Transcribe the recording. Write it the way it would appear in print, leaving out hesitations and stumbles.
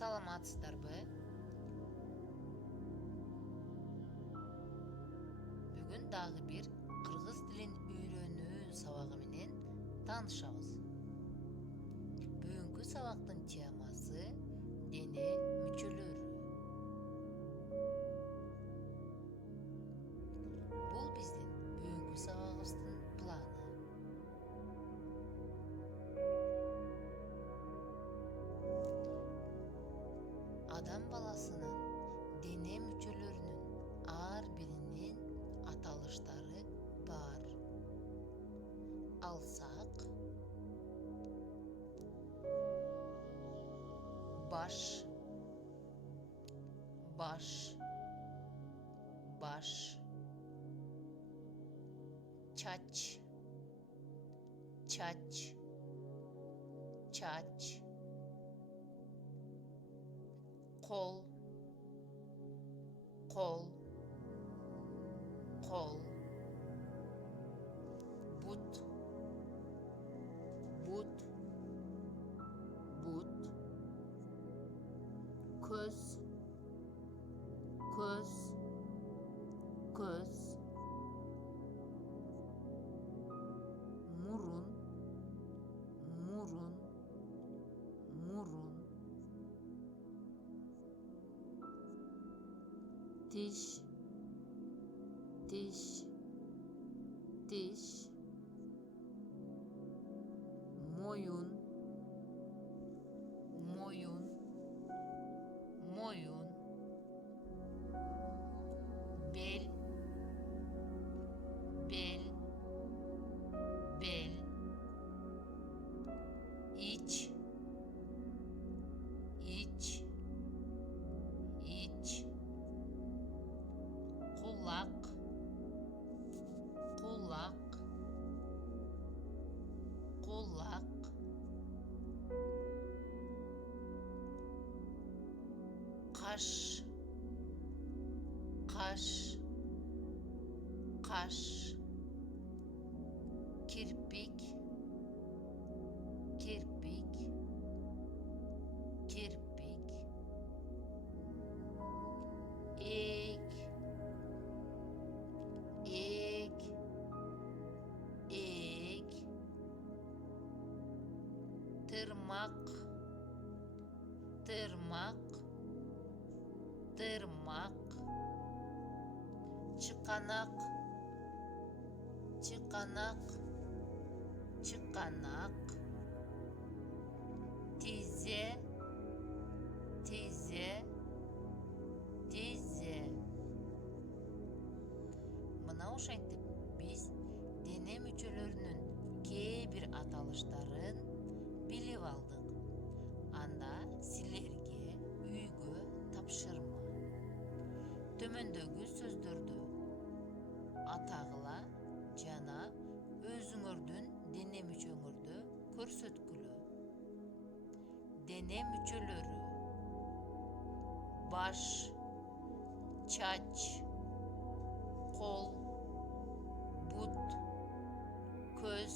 Саламатсыздарбы? Бүгүн дагы бир кыргыз тилин үйрөнүү сабагы менен таанышабыз. Бүгүнкү сабактын темасы дене мүчөлөрү. Бул биздин бүгүнкү сабагыбыздын планы. Адам баласынын дене мүчөлөрүнүн ар биринин аталыштары бар. Алсак: баш, чач, кол, бут, көз, мурун, тиш, моюн, бел, ич, кулак, каш, кирпик, ээг, тырмак, чыканак, тизе, мына ошентип биз дене мүчөлөрүнүн кээ бир аталыштарын билип алдык. Анда силерге үйгө тапшырма. Төмөндөгү сөздөрдү атагыла жана өзүңөрдүн дене мүчөңөрдү көрсөткүлө. Дене мүчөлөрү: баш, чач, кол, бут, көз,